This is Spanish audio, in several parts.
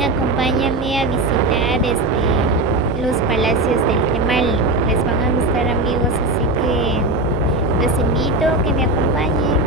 también acompáñame a visitar los palacios del Temal. Les van a gustar, amigos, así que los invito a que me acompañen.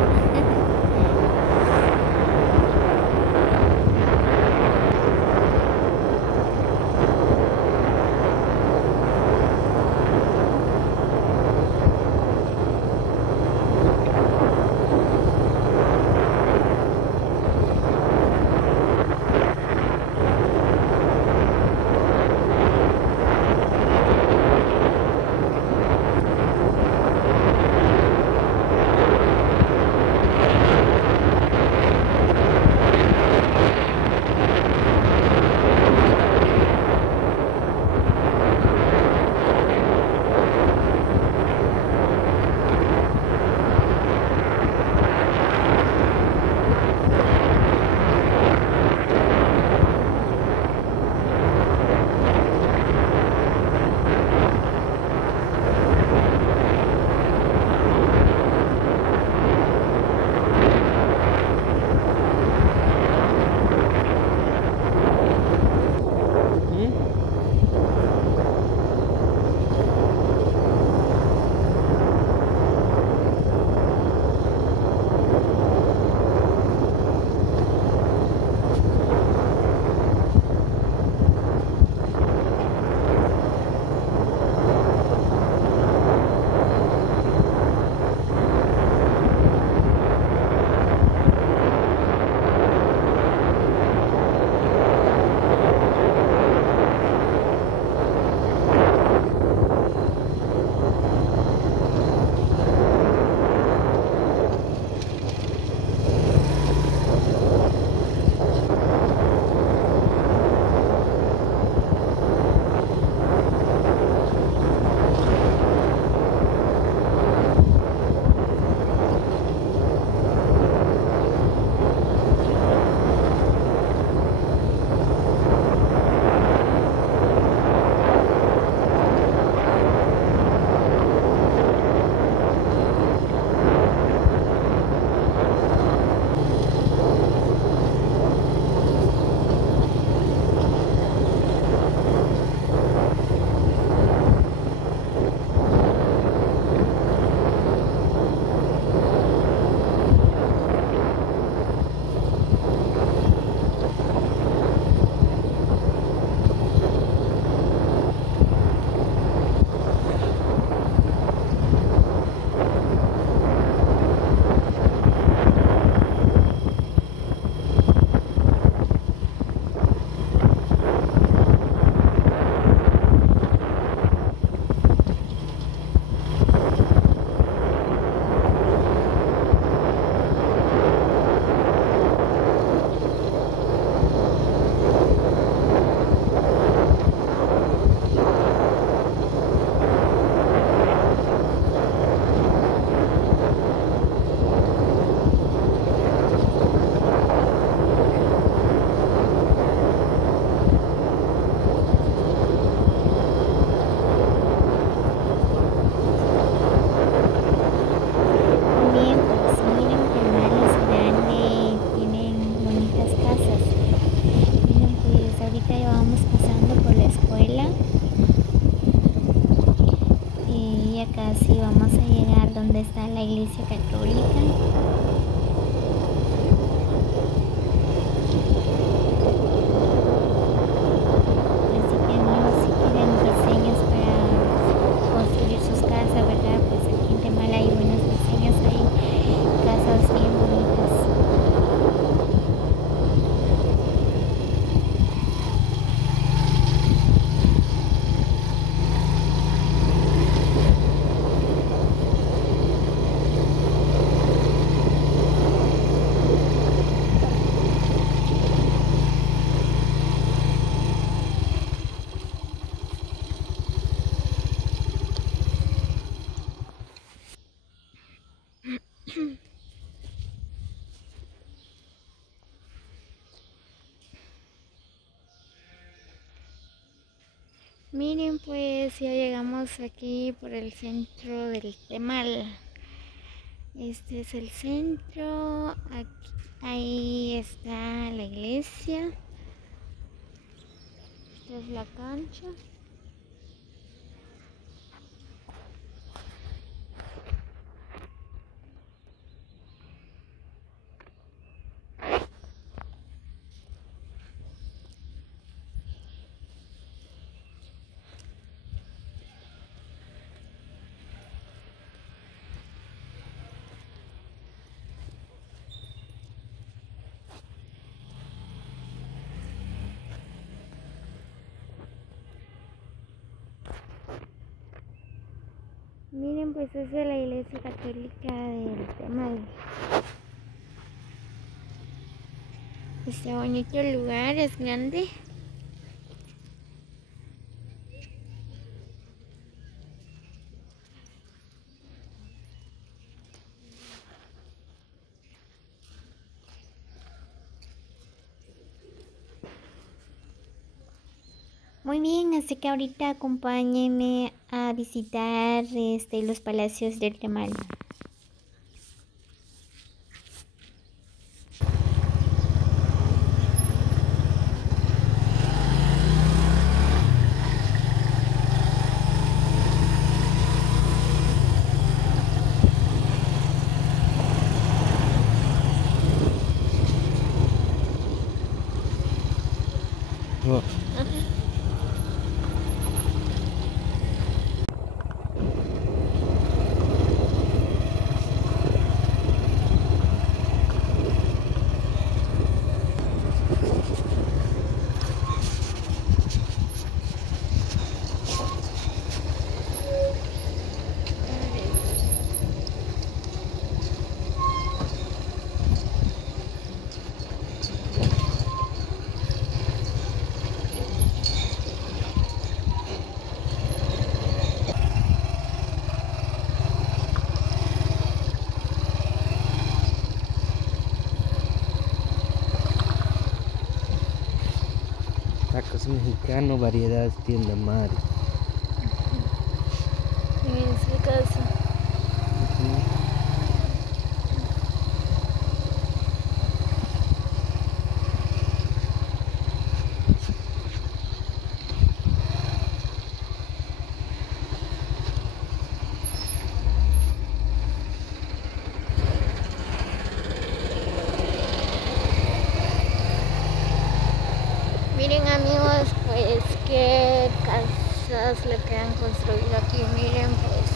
Bien, pues miren, Temal es grande, tienen bonitas casas. Miren, pues ahorita ya vamos pasando por la escuela y ya casi vamos a llegar donde está la iglesia católica. Así que, amigos, si quieren diseños para construir sus casas, ¿verdad? Pues aquí en Temal hay buenos diseños, hay casas bien bonitas. Miren, pues ya llegamos aquí por el centro del Temal. Este es el centro. Aquí, ahí está la iglesia. Esta es la cancha. Miren, pues es de la iglesia católica del Temal. Está bonito el lugar, es grande. Muy bien, así que ahorita acompáñenme a visitar los palacios del Temal. Oh. Tacos mexicanos, variedades, tienda Mari. Miren su casa. Miren amigos, pues qué casas le que han construido aquí. Miren, pues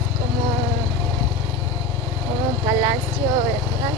es como un palacio, ¿verdad?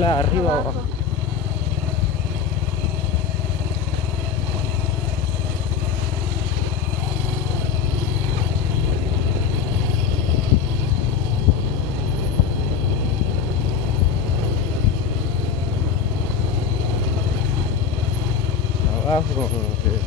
verla arriba o abajo. Abajo, no sé.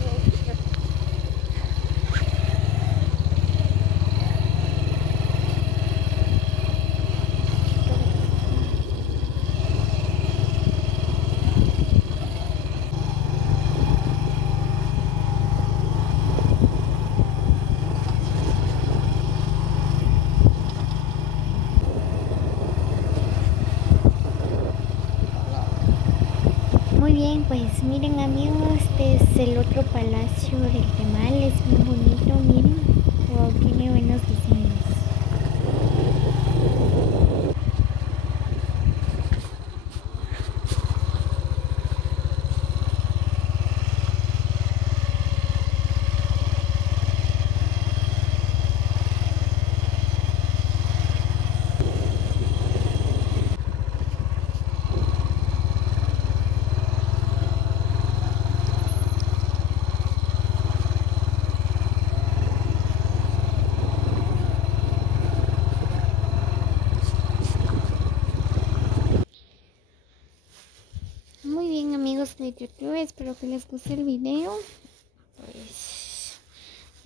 Muy bien, pues miren amigos, este es el otro palacio del Temal, es muy bonito, miren, wow, tiene buenos diseños. Muy bien amigos de YouTube, espero que les guste el video. Pues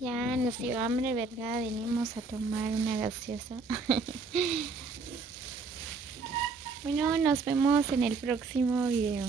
ya nos dio hambre, ¿verdad? Venimos a tomar una gaseosa. Bueno, nos vemos en el próximo video.